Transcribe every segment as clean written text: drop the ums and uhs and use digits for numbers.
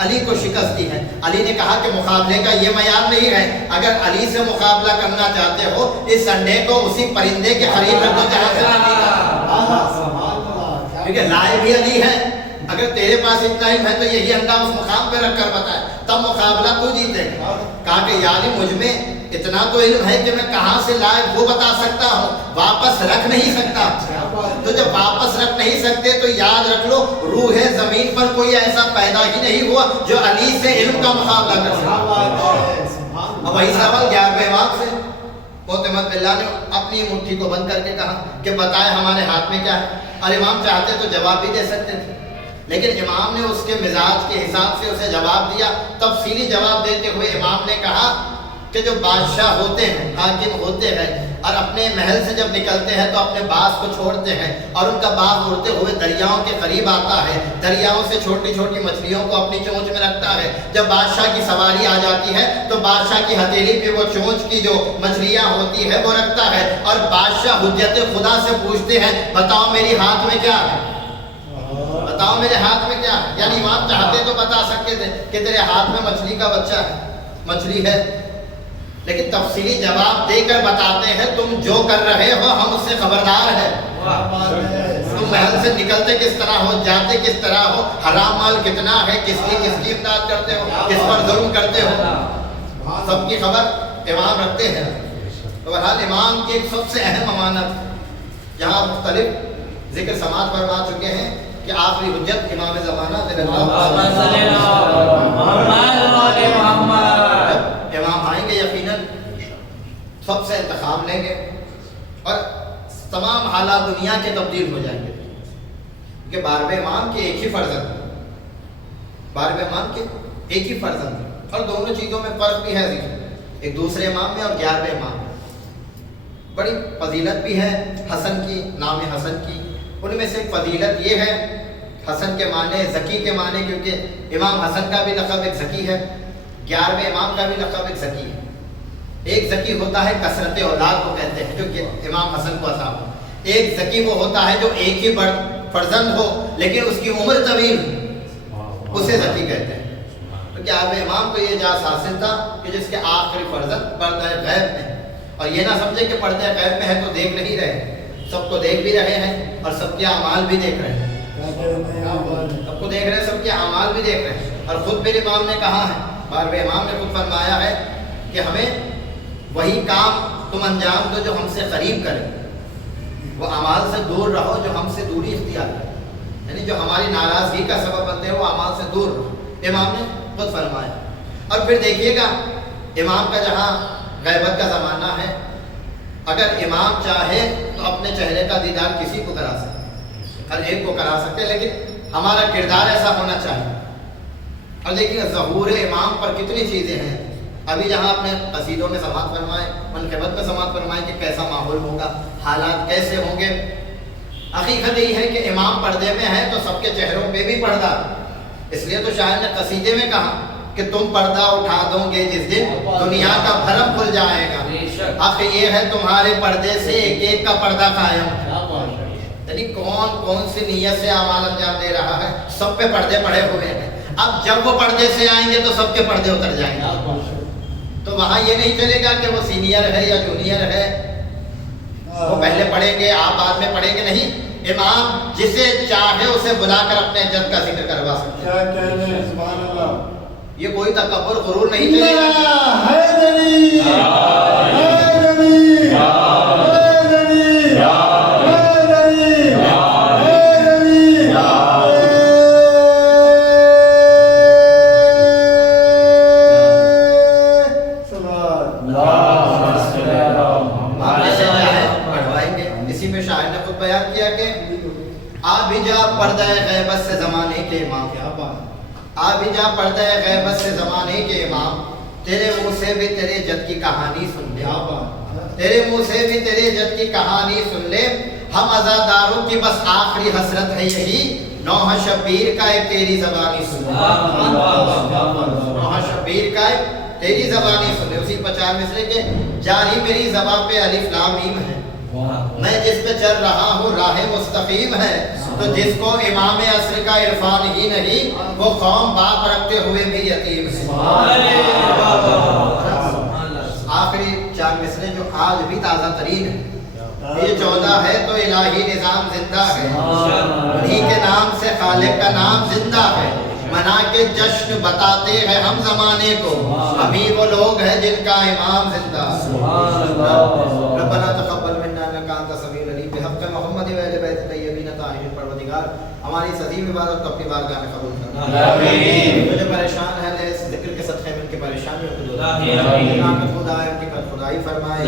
علی کو شکست دی ہے۔ علی نے کہا کہ مقابلے کا یہ معیار نہیں ہے، اگر علی سے مقابلہ کرنا چاہتے ہو اس انڈے کو اسی پرندے کے قریب رکھ دو جہاں سے علی کا، کیونکہ لائے بھی علی ہے۔ اگر تیرے پاس اتنا علم ہے تو یہی انڈا اس مقام پہ رکھ کر بتائے، تب مقابلہ تو جیتے گا۔ کہا کہ یا علی مجھ میں اتنا تو علم ہے کہ میں کہاں سے لائے وہ بتا سکتا ہوں، واپس رکھ نہیں سکتا۔ تو جب واپس رکھ نہیں سکتے تو یاد رکھ لو روح زمین پر کوئی ایسا پیدا ہی نہیں ہوا جو علی سے علم کا مقابلہ کر سکتا۔ اب وہی سوال 11ویں امام سے معتمد باللہ نے اپنی مٹھی کو بند کر کے کہا کہ بتائے ہمارے ہاتھ میں کیا ہے۔ اور امام چاہتے تو جواب بھی دے سکتے تھے، لیکن امام نے اس کے مزاج کے حساب سے اسے جواب دیا۔ تفصیلی جواب دیتے ہوئے امام نے کہا کہ جو بادشاہ ہوتے ہیں، حاکم ہوتے ہیں، اور اپنے محل سے جب نکلتے ہیں تو اپنے باز کو چھوڑتے ہیں اور ان کا باز اڑتے ہوئے دریاؤں کے قریب آتا ہے، دریاؤں سے چھوٹی چھوٹی مچھلیوں کو اپنی چونچ میں رکھتا ہے۔ جب بادشاہ کی سواری آ جاتی ہے تو بادشاہ کی ہتھیلی پہ وہ چونچ کی جو مچھلیاں ہوتی ہے وہ رکھتا ہے، اور بادشاہ حجت خدا سے پوچھتے ہیں بتاؤ میری ہاتھ میں کیا ہے، بتاؤ میرے ہاتھ میں کیا ہے۔ یعنی امام چاہتے تو بتا سکتے تھے کہ تیرے ہاتھ میں مچھلی کا بچہ ہے، مچھلی ہے، لیکن تفصیلی جواب دے کر بتاتے ہیں تم جو کر رہے ہو ہم اس سے خبردار ہیں۔ تم محل سے نکلتے کس طرح ہو، جاتے کس طرح ہو، حرام مال کتنا ہے، کس کی امداد کرتے ہو، کس پر ظلم کرتے ہو، سب کی خبر امام رکھتے ہیں۔ تو بہرحال امام کی ایک سب سے اہم امانت جہاں مختلف ذکر سماعت فرما چکے ہیں کہ آخری حجت امام زمانہ امام آئیں گے یقیناً سب سے انتخاب لیں گے اور تمام حالات دنیا کے تبدیل ہو جائیں گے، کیونکہ 12ویں امام کے ایک ہی فرزند، 12ویں امام کے ایک ہی فرزند، اور دونوں چیزوں میں فرق بھی ہے، ایک دوسرے امام میں اور 11ویں امام میں بڑی فضیلت بھی ہے حسن کی، نام حسن کی۔ ان میں سے فضیلت یہ ہے، حسن کے معنی ذکی کے معنی، کیونکہ امام حسن کا بھی لقب ایک ذکی ہے، 11ویں امام کا بھی لقب ایک ذکی ہے۔ ایک ذکی ہوتا ہے کثرت اولاد کو کہتے ہیں جو امام حسن کو عطا ہو، ایک ذکی وہ ہوتا ہے جو ایک ہی فرزند ہو لیکن اس کی عمر طویل، اسے ذکی کہتے ہیں۔ تو 11ویں امام کو یہ اعزاز حاصل تھا کہ جس کے آخری فرزند پردہ غیب میں، اور یہ نہ سمجھے کہ پردہ غیب میں ہے تو دیکھ نہیں رہے، سب کو دیکھ بھی رہے ہیں اور سب کے اعمال بھی دیکھ رہے ہیں، سب کو دیکھ رہے ہیں، سب کے اعمال بھی دیکھ رہے ہیں۔ اور خود بھی امام نے کہا ہے، 12ویں امام نے خود فرمایا ہے کہ ہمیں وہی کام تم انجام دو جو ہم سے قریب کرے، وہ اعمال سے دور رہو جو ہم سے دوری اختیار کرے، یعنی جو ہماری ناراضگی کا سبب بنتے ہیں وہ اعمال سے دور رہو، امام نے خود فرمایا۔ اور پھر دیکھیے گا امام کا جہاں غیبت کا زمانہ ہے، اگر امام چاہے تو اپنے چہرے کا دیدار کسی کو کرا سکتے، ہر ایک کو کرا سکتے، لیکن ہمارا کردار ایسا ہونا چاہیے۔ اور دیکھیے ظہور امام پر کتنی چیزیں ہیں، ابھی جہاں اپنے قصیدوں میں سماعت فرمائے، منقبت میں سماعت فرمائے کہ کیسا ماحول ہوگا، حالات کیسے ہوں گے۔ حقیقت یہی ہے کہ امام پردے میں ہے تو سب کے چہروں پہ بھی پردہ، اس لیے تو شاعر نے قصیدے میں کہا کہ تم پردہ اٹھا دو گے جس دن دنیا کا بھرم کھل جائے گا، حق یہ ہے تمہارے پردے سے ایک ایک کا پردہ قائم۔ یعنی کون سی نیت سے اعمال انجام دے رہا ہے، سب پہ پردے پڑے ہوئے ہیں۔ اب جب وہ پردے سے آئیں گے تو سب کے پردے اتر جائیں گے، تو وہاں یہ نہیں چلے گا کہ وہ سینئر ہے یا جونیئر ہے، وہ پہلے پڑھیں گے آپ بعد میں پڑھیں گے، نہیں، امام جسے چاہے اسے بلا کر اپنے جد کا ذکر کروا سکتے ہیں۔ یہ کوئی تکبر غرور نہیں چلے گا۔ پردہ غیبت سے زمانے کے امام، آ بھی جا پردہ غیبت سے زمانے کے امام، تیرے منہ سے بھی تیرے جد کی کہانی سن لے، تیرے منہ سے بھی تیرے جد کی کہانی سن لے، ہم عزاداروں کی بس آخری حسرت ہے یہی، نوح شبیر کا ایک تیری زبانی سن لے، نوح شبیر کا ایک تیری زبانی سن لے۔ اسی 50 مصرے کے جاری میری زبان پہ الف لام میم ہے، میں جس پہ چل رہا ہوں راہ مستقیم ہے، تو جس کو امام عصر کا عرفان ہی نہیں وہ قوم باپ رکھتے ہوئے بھی یتیم ہے۔ آخری چار مصرے جو آج بھی تازہ ترین ہے، یہ 14 ہے تو الہی نظام زندہ ہے، انہی کے نام سے خالق کا نام زندہ ہے، منا کے جشن بتاتے ہیں ہم زمانے کو، ہمیں وہ لوگ ہیں جن کا امام زندہ ہے۔ ربنا تقبل منا انک انت السمیع العلیم بحق محمد و اہل بیت الطیبین الطاہرین۔ پروردگار ہماری عظیم عبادت کو اپنی بارگاہ میں قبول کرنا، جو جو پریشان ہے اس ذکر کے صدقے میں ان کی پریشانیوں کو دور کرنا، خدا ہے ان کی خدائی فرمائے،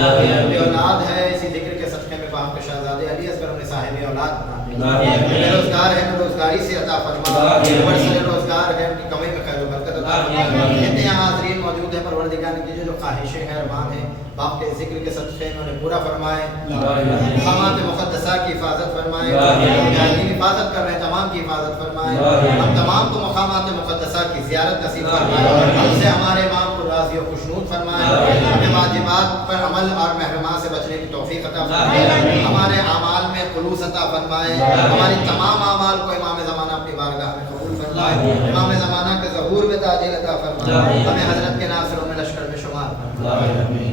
جو اولاد ہے اسی ذکر کے صدقے میں باپ کے شہزادے علی اصغر اپنے صاحب اولاد بنا، بے روزگار ہے روزگاری سے عطا فرما، برسر روزگار ہے ان کی کمائی میں خیر و برکت عطا فرما۔ جتنے یہاں حاضرین موجود ہیں پروردگار کی جو خواہشیں ہیں ارمان ہیں باپ کے ذکر کے صدقے میں انہیں پورا فرمائے، مقامات مقدسہ کی حفاظت فرمائے، مجاہدین حفاظت کر رہے ہیں تمام کی حفاظت فرمائے، ہم تمام کو مقامات مقدسہ کی زیارت نصیب فرمائے، ہم سے ہمارے امام کو راضی و خوشنود فرمائے، ہمیں واجبات پر عمل اور محرمات سے بچنے کی توفیق عطا فرمائے، ہمارے اعمال میں خلوص عطا فرمائے، ہماری تمام اعمال کو امام زمانہ اپنی بارگاہ میں قبول فرمائے، امام زمانہ کے ظہور میں تاجیل عطا فرمائے، ہمیں حضرت کے ناصروں میں لشکر میں شمار فرمائے۔